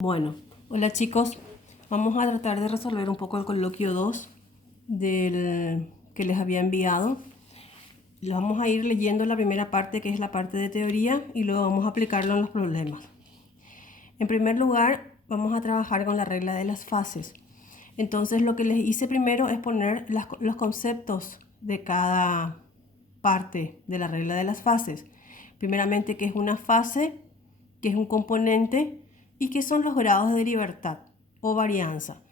Bueno, hola chicos, vamos a tratar de resolver un poco el coloquio 2 del que les había enviado. Vamos a ir leyendo la primera parte, que es la parte de teoría, y luego vamos a aplicarlo en los problemas. En primer lugar, vamos a trabajar con la regla de las fases. Entonces lo que les hice primero es poner los conceptos de cada parte de la regla de las fases. Primeramente, qué es una fase, qué es un componente y qué son los grados de libertad o varianza,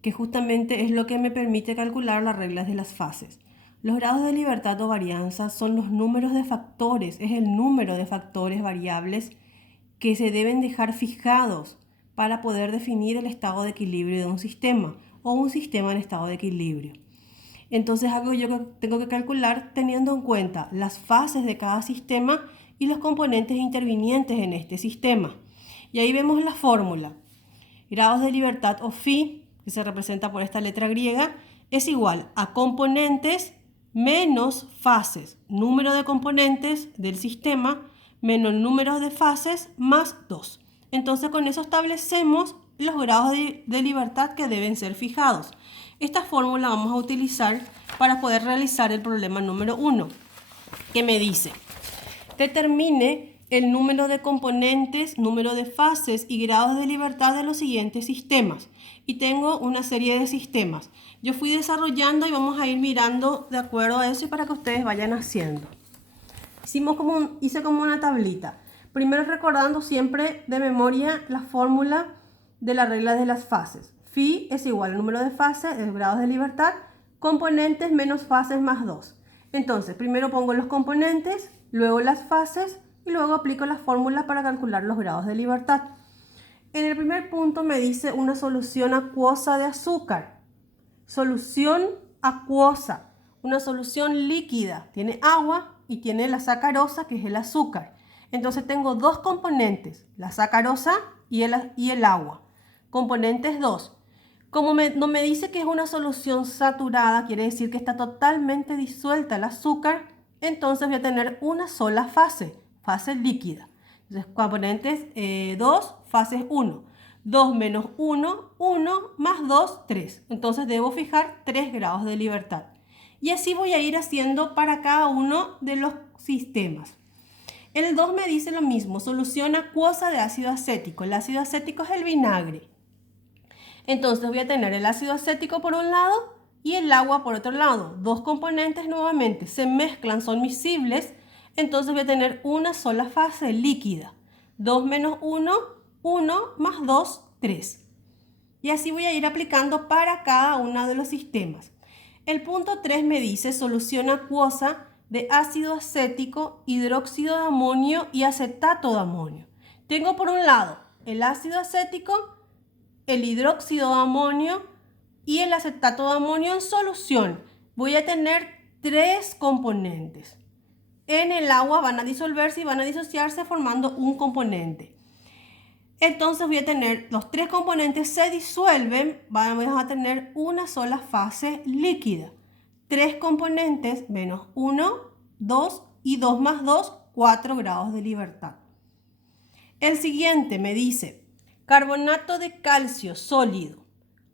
que justamente es lo que me permite calcular las reglas de las fases. Los grados de libertad o varianza son los números de factores, es el número de factores variables que se deben dejar fijados para poder definir el estado de equilibrio de un sistema o un sistema en estado de equilibrio. Entonces algo yo tengo que calcular teniendo en cuenta las fases de cada sistema y los componentes intervinientes en este sistema. Y ahí vemos la fórmula. Grados de libertad o phi, que se representa por esta letra griega, es igual a componentes menos fases, número de componentes del sistema menos número de fases más 2. Entonces con eso establecemos los grados de libertad que deben ser fijados. Esta fórmula vamos a utilizar para poder realizar el problema número 1, que me dice: determine el número de componentes, número de fases y grados de libertad de los siguientes sistemas. Y tengo una serie de sistemas. Yo fui desarrollando y vamos a ir mirando de acuerdo a eso y para que ustedes vayan haciendo. Hice como una tablita. Primero recordando siempre de memoria la fórmula de la regla de las fases. Phi es igual al número de fases, el grados de libertad, componentes menos fases más 2. Entonces, primero pongo los componentes, luego las fases y luego aplico la fórmula para calcular los grados de libertad. En el primer punto me dice una solución acuosa de azúcar. Solución acuosa, una solución líquida. Tiene agua y tiene la sacarosa, que es el azúcar. Entonces tengo dos componentes, la sacarosa y el agua. Componentes 2. Como no me dice que es una solución saturada, quiere decir que está totalmente disuelta el azúcar, entonces voy a tener una sola fase, fase líquida. Entonces, componentes 2, fases 1. 2 menos 1, 1 más 2, 3. Entonces debo fijar 3 grados de libertad. Y así voy a ir haciendo para cada uno de los sistemas. El 2 me dice lo mismo, solución acuosa de ácido acético. El ácido acético es el vinagre. Entonces voy a tener el ácido acético por un lado y el agua por otro lado. Dos componentes nuevamente se mezclan, son miscibles. Entonces voy a tener una sola fase líquida. 2 menos 1, 1 más 2, 3. Y así voy a ir aplicando para cada uno de los sistemas. El punto 3 me dice solución acuosa de ácido acético, hidróxido de amonio y acetato de amonio. Tengo por un lado el ácido acético, el hidróxido de amonio y el acetato de amonio en solución. Voy a tener 3 componentes. En el agua van a disolverse y van a disociarse formando un componente. Entonces voy a tener los 3 componentes se disuelven, vamos a tener una sola fase líquida. 3 componentes menos 1, 2 y 2 más 2, 4 grados de libertad. El siguiente me dice carbonato de calcio sólido,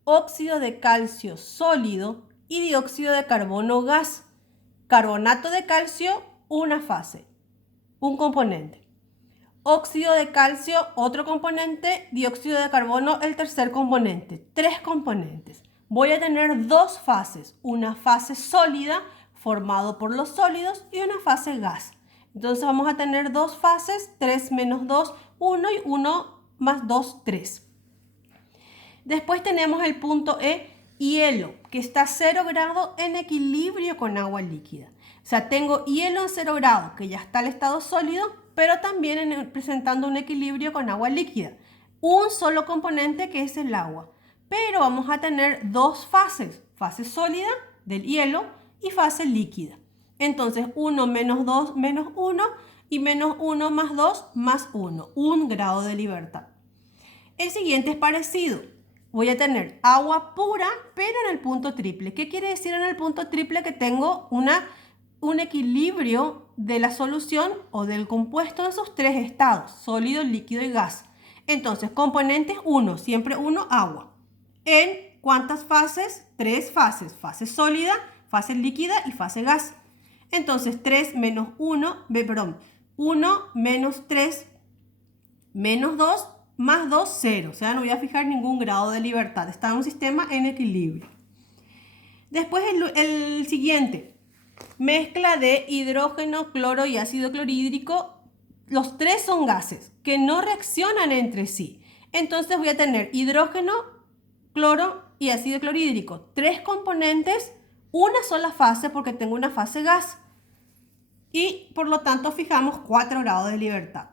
óxido de calcio sólido y dióxido de carbono gas. Carbonato de calcio, una fase, un componente. Óxido de calcio, otro componente. Dióxido de carbono, el tercer componente. 3 componentes. Voy a tener 2 fases. Una fase sólida, formado por los sólidos, y una fase gas. Entonces vamos a tener 2 fases, 3 menos 2, 1 y 1 más 2, 3. Después tenemos el punto E, hielo, que está a 0 grados en equilibrio con agua líquida. O sea, tengo hielo en 0 grados, que ya está el estado sólido, pero también presentando un equilibrio con agua líquida. Un solo componente que es el agua. Pero vamos a tener 2 fases, fase sólida del hielo y fase líquida. Entonces 1 menos 2 menos 1 y menos 1 más 2 más 1, 1 grado de libertad. El siguiente es parecido. Voy a tener agua pura, pero en el punto triple. ¿Qué quiere decir en el punto triple? Que tengo un equilibrio de la solución o del compuesto de esos 3 estados, sólido, líquido y gas. Entonces, componentes 1, siempre 1, agua. ¿En cuántas fases? 3 fases. Fase sólida, fase líquida y fase gas. Entonces, 3 menos 1, 1 menos 3 menos 2 más 2, 0. O sea, no voy a fijar ningún grado de libertad. Está en un sistema en equilibrio. Después el siguiente. Mezcla de hidrógeno, cloro y ácido clorhídrico. Los tres son gases que no reaccionan entre sí. Entonces voy a tener hidrógeno, cloro y ácido clorhídrico. 3 componentes, una sola fase porque tengo una fase gas. Y por lo tanto fijamos 4 grados de libertad.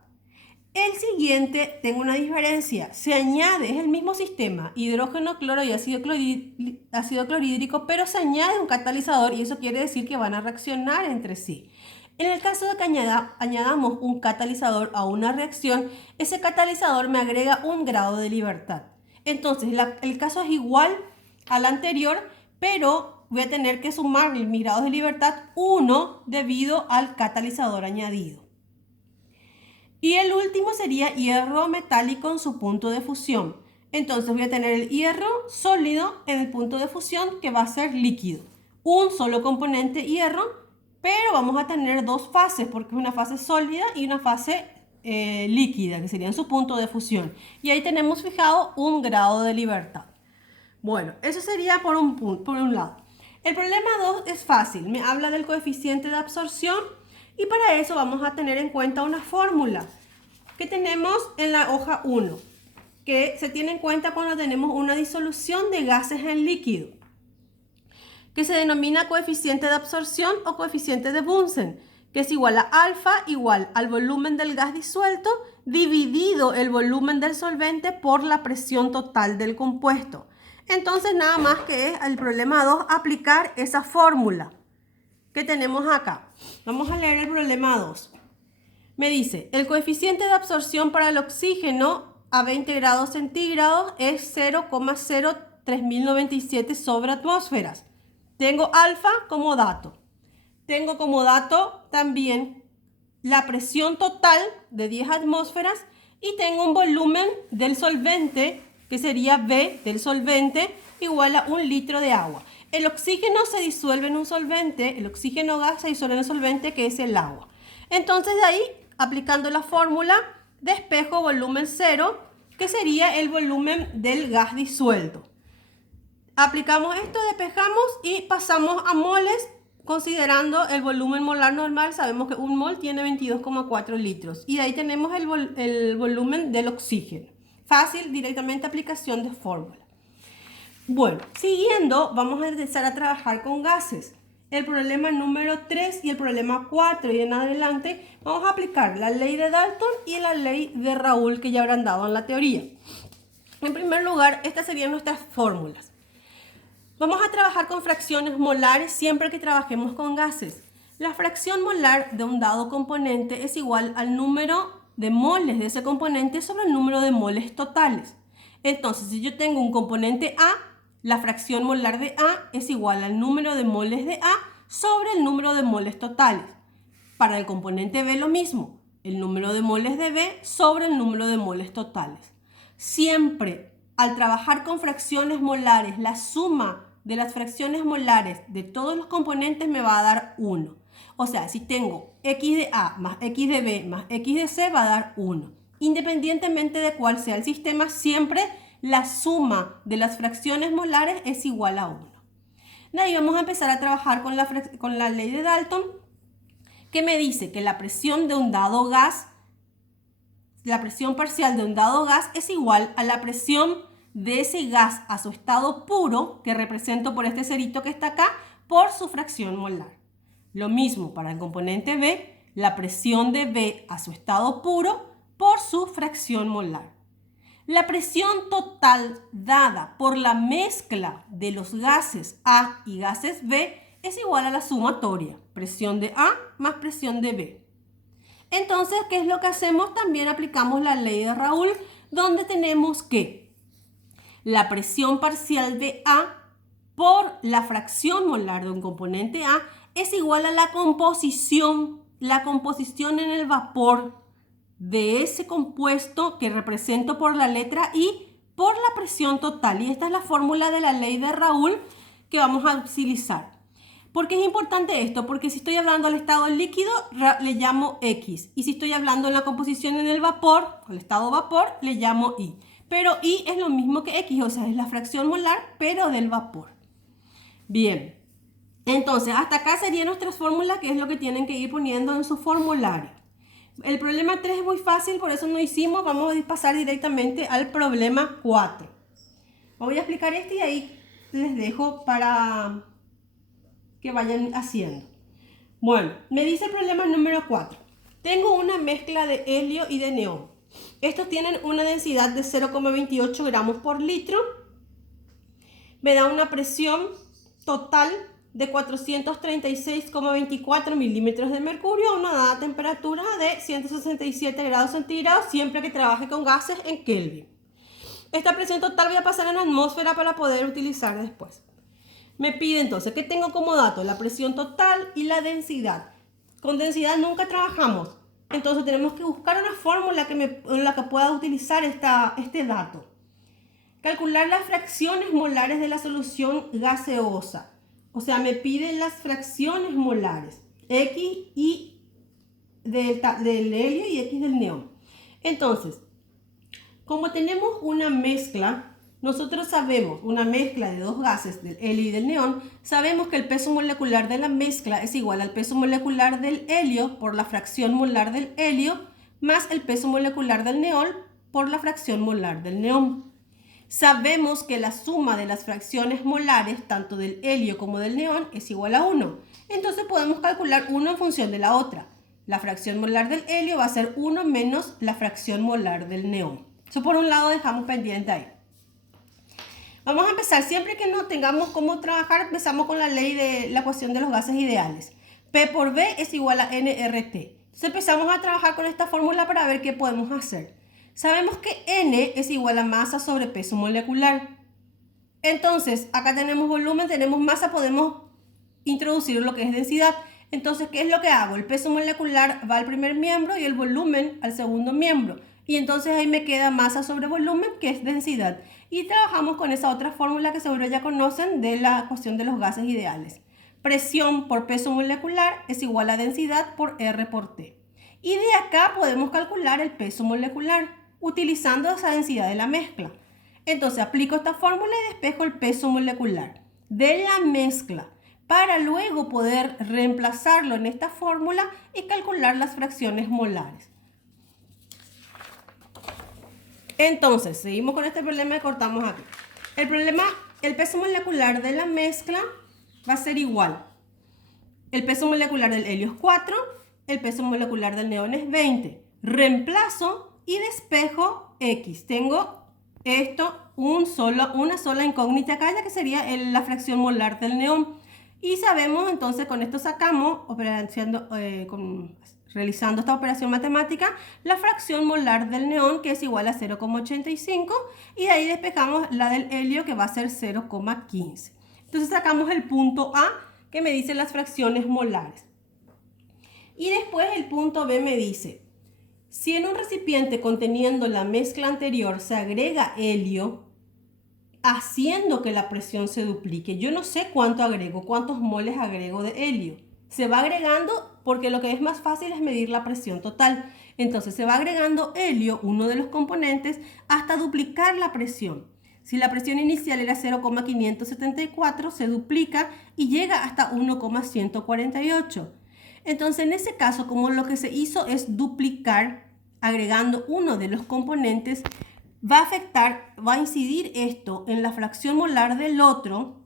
El siguiente, tengo una diferencia. Se añade, es el mismo sistema, hidrógeno, cloro y ácido clorhídrico, pero se añade un catalizador y eso quiere decir que van a reaccionar entre sí. En el caso de que añadamos un catalizador a una reacción, ese catalizador me agrega un grado de libertad. Entonces, el caso es igual al anterior, pero voy a tener que sumar mis grados de libertad 1 debido al catalizador añadido. Y el último sería hierro metálico en su punto de fusión. Entonces voy a tener el hierro sólido en el punto de fusión que va a ser líquido. Un solo componente hierro, pero vamos a tener 2 fases porque es una fase sólida y una fase líquida, que sería en su punto de fusión. Y ahí tenemos fijado un grado de libertad. Bueno, eso sería por un lado. El problema 2 es fácil. Me habla del coeficiente de absorción. Y para eso vamos a tener en cuenta una fórmula que tenemos en la hoja 1, que se tiene en cuenta cuando tenemos una disolución de gases en líquido, que se denomina coeficiente de absorción o coeficiente de Bunsen, que es igual a alfa igual al volumen del gas disuelto dividido el volumen del solvente por la presión total del compuesto. Entonces nada más que es el problema 2 aplicar esa fórmula que tenemos acá. Vamos a leer el problema 2. Me dice, el coeficiente de absorción para el oxígeno a 20 grados centígrados es 0,03097 sobre atmósferas. Tengo alfa como dato. Tengo como dato también la presión total de 10 atmósferas y tengo un volumen del solvente, que sería V del solvente, igual a 1 litro de agua. El oxígeno se disuelve en un solvente, el oxígeno gas se disuelve en el solvente que es el agua. Entonces de ahí, aplicando la fórmula, despejo volumen 0, que sería el volumen del gas disuelto. Aplicamos esto, despejamos y pasamos a moles, considerando el volumen molar normal. Sabemos que un mol tiene 22,4 litros. Y de ahí tenemos el volumen del oxígeno. Fácil, directamente aplicación de fórmula. Bueno, siguiendo, vamos a empezar a trabajar con gases. El problema número 3 y el problema 4 y en adelante vamos a aplicar la ley de Dalton y la ley de Raoult que ya habrán dado en la teoría. En primer lugar, estas serían nuestras fórmulas. Vamos a trabajar con fracciones molares siempre que trabajemos con gases. La fracción molar de un dado componente es igual al número de moles de ese componente sobre el número de moles totales. Entonces, si yo tengo un componente A, la fracción molar de A es igual al número de moles de A sobre el número de moles totales. Para el componente B lo mismo, el número de moles de B sobre el número de moles totales. Siempre al trabajar con fracciones molares, la suma de las fracciones molares de todos los componentes me va a dar 1. O sea, si tengo X de A más X de B más X de C va a dar 1. Independientemente de cuál sea el sistema, siempre la suma de las fracciones molares es igual a 1. De ahí vamos a empezar a trabajar con la ley de Dalton, que me dice que la presión de un dado gas, la presión parcial de un dado gas es igual a la presión de ese gas a su estado puro, que represento por este cerito que está acá, por su fracción molar. Lo mismo para el componente B, la presión de B a su estado puro por su fracción molar. La presión total dada por la mezcla de los gases A y gases B es igual a la sumatoria, presión de A más presión de B. Entonces, ¿qué es lo que hacemos? También aplicamos la ley de Raoult, donde tenemos que la presión parcial de A por la fracción molar de un componente A es igual a la composición en el vapor de ese compuesto que represento por la letra I por la presión total. Y esta es la fórmula de la ley de Raoult que vamos a utilizar. ¿Por qué es importante esto? Porque si estoy hablando del estado líquido, le llamo X. Y si estoy hablando en la composición en el vapor, el estado vapor, le llamo Y. Pero I es lo mismo que X, o sea, es la fracción molar, pero del vapor. Bien. Entonces, hasta acá sería nuestra fórmula, que es lo que tienen que ir poniendo en su formulario. El problema 3 es muy fácil, por eso no hicimos. Vamos a pasar directamente al problema 4. Voy a explicar este y ahí les dejo para que vayan haciendo. Bueno, me dice el problema número 4. Tengo una mezcla de helio y de neón. Estos tienen una densidad de 0,28 gramos por litro. Me da una presión total de 436,24 milímetros de mercurio a una dada temperatura de 167 grados centígrados, siempre que trabaje con gases en Kelvin. Esta presión total voy a pasar en la atmósfera para poder utilizar después. Me pide entonces, ¿qué tengo como dato? La presión total y la densidad. Con densidad nunca trabajamos, entonces tenemos que buscar una fórmula en la que pueda utilizar este dato. Calcular las fracciones molares de la solución gaseosa. O sea, me piden las fracciones molares. X y del helio y X del neón. Entonces, como tenemos una mezcla, nosotros sabemos, una mezcla de dos gases, del helio y del neón, sabemos que el peso molecular de la mezcla es igual al peso molecular del helio por la fracción molar del helio más el peso molecular del neón por la fracción molar del neón. Sabemos que la suma de las fracciones molares, tanto del helio como del neón, es igual a 1. Entonces podemos calcular 1 en función de la otra. La fracción molar del helio va a ser 1 menos la fracción molar del neón. Eso por un lado dejamos pendiente ahí. Vamos a empezar. Siempre que no tengamos cómo trabajar, empezamos con la ley de la ecuación de los gases ideales. P por V es igual a nRT. Entonces empezamos a trabajar con esta fórmula para ver qué podemos hacer. Sabemos que N es igual a masa sobre peso molecular. Entonces, acá tenemos volumen, tenemos masa, podemos introducir lo que es densidad. Entonces, ¿qué es lo que hago? El peso molecular va al primer miembro y el volumen al segundo miembro. Y entonces ahí me queda masa sobre volumen, que es densidad. Y trabajamos con esa otra fórmula que seguro ya conocen de la ecuación de los gases ideales. Presión por peso molecular es igual a densidad por R por T. Y de acá podemos calcular el peso molecular utilizando esa densidad de la mezcla. Entonces aplico esta fórmula y despejo el peso molecular de la mezcla para luego poder reemplazarlo en esta fórmula y calcular las fracciones molares. Entonces, seguimos con este problema y cortamos aquí. El peso molecular de la mezcla va a ser igual. El peso molecular del helio es 4, el peso molecular del neón es 20. Reemplazo y despejo X. Tengo esto, una sola incógnita acá, ya que sería la fracción molar del neón. Y sabemos, entonces, con esto sacamos, realizando esta operación matemática, la fracción molar del neón, que es igual a 0,85, y de ahí despejamos la del helio, que va a ser 0,15. Entonces sacamos el punto A, que me dice las fracciones molares. Y después el punto B me dice, si en un recipiente conteniendo la mezcla anterior se agrega helio, haciendo que la presión se duplique, yo no sé cuánto agrego, cuántos moles agrego de helio. Se va agregando porque lo que es más fácil es medir la presión total. Entonces se va agregando helio, uno de los componentes, hasta duplicar la presión. Si la presión inicial era 0,574, se duplica y llega hasta 1,148. Entonces, en ese caso, como lo que se hizo es duplicar, agregando uno de los componentes, va a incidir esto en la fracción molar del otro,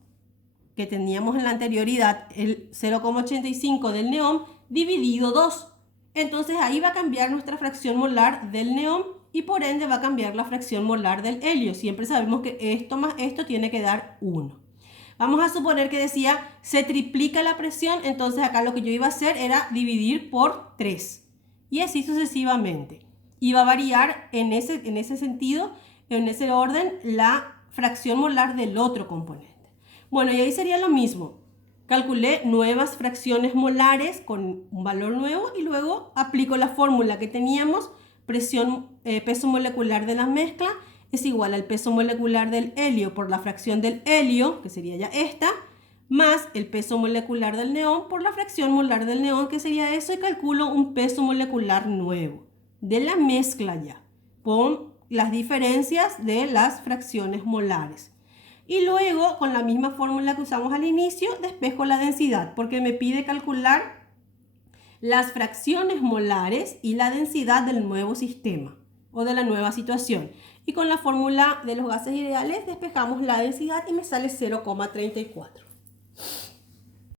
que teníamos en la anterioridad, el 0,85 del neón, dividido 2. Entonces, ahí va a cambiar nuestra fracción molar del neón y por ende va a cambiar la fracción molar del helio. Siempre sabemos que esto más esto tiene que dar 1. Vamos a suponer que decía, se triplica la presión, entonces acá lo que yo iba a hacer era dividir por 3. Y así sucesivamente. Iba a variar en ese sentido, en ese orden, la fracción molar del otro componente. Bueno, y ahí sería lo mismo. Calculé nuevas fracciones molares con un valor nuevo y luego aplico la fórmula que teníamos peso molecular de la mezcla es igual al peso molecular del helio por la fracción del helio, que sería ya esta, más el peso molecular del neón por la fracción molar del neón, que sería eso, y calculo un peso molecular nuevo de la mezcla ya, con las diferencias de las fracciones molares. Y luego, con la misma fórmula que usamos al inicio, despejo la densidad, porque me pide calcular las fracciones molares y la densidad del nuevo sistema o de la nueva situación. Y con la fórmula de los gases ideales despejamos la densidad y me sale 0,34.